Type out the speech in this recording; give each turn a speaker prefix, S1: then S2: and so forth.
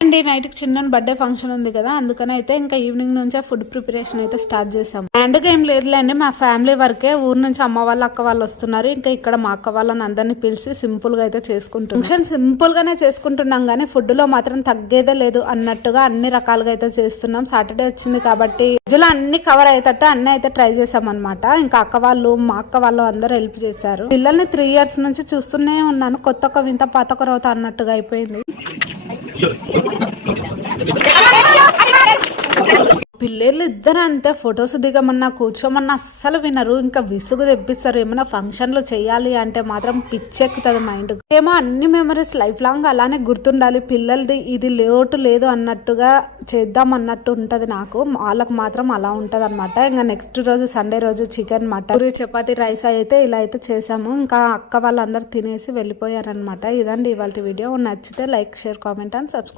S1: అండి నైట్కి చిన్న బర్త్డే ఫంక్షన్ ఉంది కదా అందుకని అయితే ఇంకా ఈవినింగ్ నుంచే ఫుడ్ ప్రిపరేషన్ అయితే స్టార్ట్ చేసాం అండ్ ఏం లేదులేండి మా ఫ్యామిలీ వరకే ఊరు నుంచి అమ్మ వాళ్ళు అక్క వాళ్ళు వస్తున్నారు. ఇంకా ఇక్కడ మా అక్క వాళ్ళని అందరినీ పిలిచి సింపుల్గా అయితే చేసుకుంటాం ఫంక్షన్ సింపుల్ గానే చేసుకుంటున్నాం కానీ ఫుడ్లో మాత్రం తగ్గేదే లేదు అన్నట్టుగా అన్ని రకాలుగా అయితే చేస్తున్నాం. సాటర్డే వచ్చింది కాబట్టి రోజులో అన్ని కవర్ అయ్యేటట్టు అన్ని అయితే ట్రై చేసాం అనమాట ఇంకా అక్క వాళ్ళు మా అక్క వాళ్ళు అందరూ హెల్ప్ చేశారు. పిల్లల్ని త్రీ ఇయర్స్ నుంచి చూస్తూనే ఉన్నాను. కొత్త ఒక వింత పాత ఒక అన్నట్టుగా అయిపోయింది. Thank you. పిల్లలు ఇద్దరు అంతే ఫొటోస్ దిగమన్నా కూర్చోమన్నా అస్సలు వినరు. ఇంకా విసుగు తెప్పిస్తారు. ఏమైనా ఫంక్షన్లు చేయాలి అంటే మాత్రం పిచ్చెక్కుతుంది మైండ్. ఏమో అన్ని మెమరీస్ లైఫ్ లాంగ్ అలానే గుర్తుండాలి. పిల్లలది ఇది లోటు లేదు అన్నట్టుగా చేద్దాం అన్నట్టు ఉంటుంది నాకు. వాళ్ళకు మాత్రం అలా ఉంటుంది అనమాట ఇంకా నెక్స్ట్ రోజు సండే రోజు chicken mutton. Puri chapati rice అయితే ఇలా అయితే చేసాము ఇంకా అక్క వాళ్ళందరూ తినేసి వెళ్ళిపోయారనమాట ఇదండి ఇవాళ వీడియో. నచ్చితే like share comment and subscribe.